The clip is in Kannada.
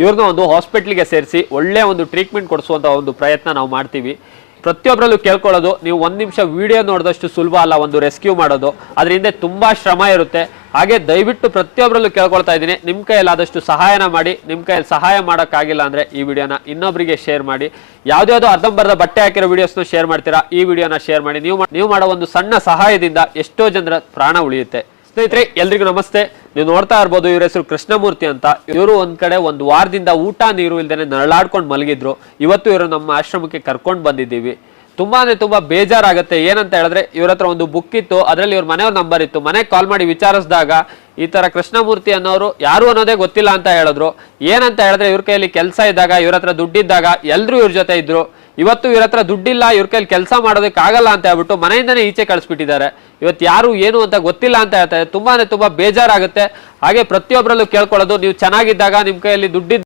ಇವ್ರನ್ನ ಒಂದು ಹಾಸ್ಪಿಟ್ಲಿಗೆ ಸೇರಿಸಿ ಒಳ್ಳೆ ಒಂದು ಟ್ರೀಟ್ಮೆಂಟ್ ಕೊಡಿಸುವಂತ ಒಂದು ಪ್ರಯತ್ನ ನಾವು ಮಾಡ್ತೀವಿ. ಪ್ರತಿಯೊಬ್ಬರಲ್ಲೂ ಕೇಳ್ಕೊಳ್ಳೋದು, ನೀವು 1 ನಿಮಿಷ ವಿಡಿಯೋ ನೋಡಿದಷ್ಟು ಸುಲಭ ಅಲ್ಲ ಒಂದು ರೆಸ್ಕ್ಯೂ ಮಾಡೋದು, ಅದ್ರ ಹಿಂದೆ ತುಂಬಾ ಶ್ರಮ ಇರುತ್ತೆ. ಹಾಗೆ ದಯವಿಟ್ಟು ಪ್ರತಿಯೊಬ್ಬರಲ್ಲೂ ಕೇಳ್ಕೊಳ್ತಾ ಇದ್ದೀನಿ, ನಿಮ್ಮ ಕೈಯಲ್ಲಿ ಆದಷ್ಟು ಸಹಾಯನ ಮಾಡಿ. ನಿಮ್ಮ ಕೈಯಲ್ಲಿ ಸಹಾಯ ಮಾಡೋಕ್ಕಾಗಿಲ್ಲ ಅಂದ್ರೆ ಈ ವಿಡಿಯೋನ ಇನ್ನೊಬ್ಬರಿಗೆ ಶೇರ್ ಮಾಡಿ. ಯಾವ್ದಾವ್ದೋ ಅರ್ಧಂಬರ್ಧ ಬಟ್ಟೆ ಹಾಕಿರೋ ವಿಡಿಯೋಸ್ನ ಶೇರ್ ಮಾಡ್ತೀರಾ, ಈ ವಿಡಿಯೋನ ಶೇರ್ ಮಾಡಿ. ನೀವು ಮಾಡೋ ಒಂದು ಸಣ್ಣ ಸಹಾಯದಿಂದ ಎಷ್ಟೋ ಜನರ ಪ್ರಾಣ ಉಳಿಯುತ್ತೆ. ಸ್ನೇಹಿತರೆ, ಎಲ್ರಿಗೂ ನಮಸ್ತೆ. ನೀವು ನೋಡ್ತಾ ಇರ್ಬೋದು, ಇವ್ರ ಹೆಸರು ಕೃಷ್ಣಮೂರ್ತಿ ಅಂತ. ಇವರು ಒಂದ್ ಕಡೆ ಒಂದು ವಾರದಿಂದ ಊಟ ನೀರು ಇಲ್ದೇನೆ ನರಳಾಡ್ಕೊಂಡು ಮಲಗಿದ್ರು. ಇವತ್ತು ಇವರು ನಮ್ಮ ಆಶ್ರಮಕ್ಕೆ ಕರ್ಕೊಂಡು ಬಂದಿದ್ದೀವಿ. ತುಂಬಾ ಬೇಜಾರಾಗುತ್ತೆ. ಏನಂತ ಹೇಳಿದ್ರೆ, ಇವ್ರ ಹತ್ರ ಒಂದು ಬುಕ್ ಇತ್ತು, ಅದರಲ್ಲಿ ಇವ್ರ ಮನೆಯವ್ರ ನಂಬರ್ ಇತ್ತು. ಮನೆಗೆ ಕಾಲ್ ಮಾಡಿ ವಿಚಾರಿಸಿದಾಗ ಈ ತರ ಕೃಷ್ಣಮೂರ್ತಿ ಅನ್ನೋರು ಯಾರು ಅನ್ನೋದೇ ಗೊತ್ತಿಲ್ಲ ಅಂತ ಹೇಳಿದ್ರು. ಏನಂತ ಹೇಳಿದ್ರೆ, ಇವ್ರ ಕೈಯಲ್ಲಿ ಕೆಲಸ ಇದ್ದಾಗ, ಇವ್ರ ಹತ್ರ ದುಡ್ಡಿದ್ದಾಗ ಎಲ್ರು ಇವ್ರ ಜೊತೆ ಇದ್ರು. ಇವತ್ತು ಇವ್ರ ಹತ್ರ ದುಡ್ಡಿಲ್ಲ, ಇವ್ರ ಕೈಯಲ್ಲಿ ಕೆಲಸ ಮಾಡೋದಕ್ಕೆ ಆಗಲ್ಲ ಅಂತ ಹೇಳ್ಬಿಟ್ಟು ಮನೆಯಿಂದನೇ ಈಚೆ ಕಳಿಸ್ಬಿಟ್ಟಿದ್ದಾರೆ. ಇವತ್ತು ಯಾರು ಏನು ಅಂತ ಗೊತ್ತಿಲ್ಲ ಅಂತ ಹೇಳ್ತಾರೆ. ತುಂಬಾ ಬೇಜಾರಾಗುತ್ತೆ. ಹಾಗೆ ಪ್ರತಿಯೊಬ್ಬರಲ್ಲೂ ಕೇಳ್ಕೊಳ್ಳೋದು, ನೀವು ಚೆನ್ನಾಗಿದ್ದಾಗ, ನಿಮ್ ಕೈಯಲ್ಲಿ ದುಡ್ಡಿದ್ದಾಗ